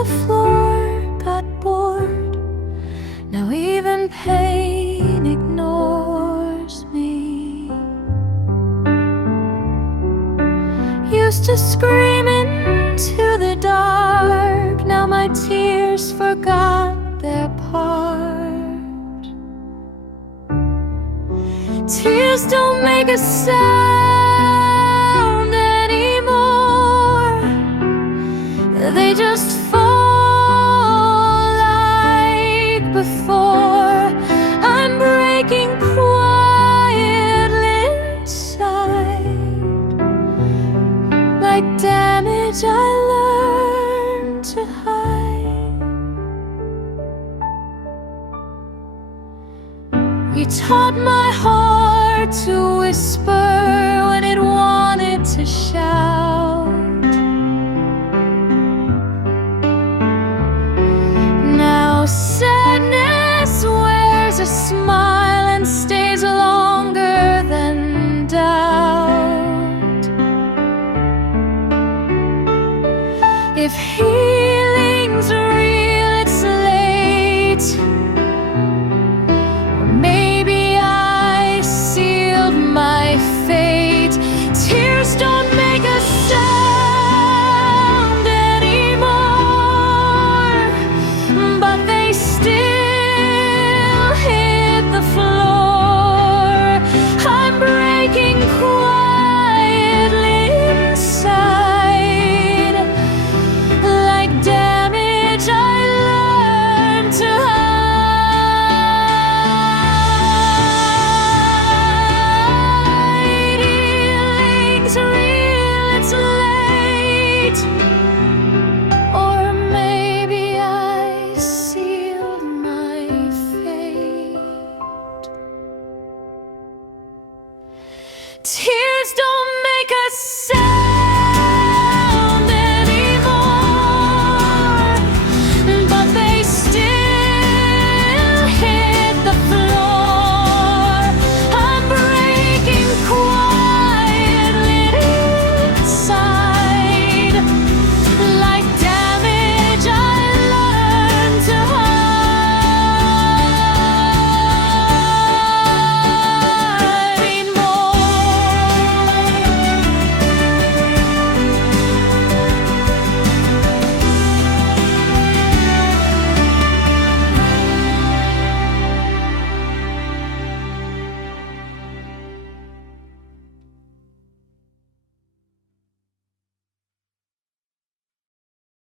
the floor got bored. Now even pain ignores me. Used to scream into the dark. Now my tears forgot their part. Tears don't make a sound anymore. They just fall like before. I'm breaking quietly inside, like damage I learned to hide. You taught my heart to whisper when it wanted to shout. Now sadness wears a smile.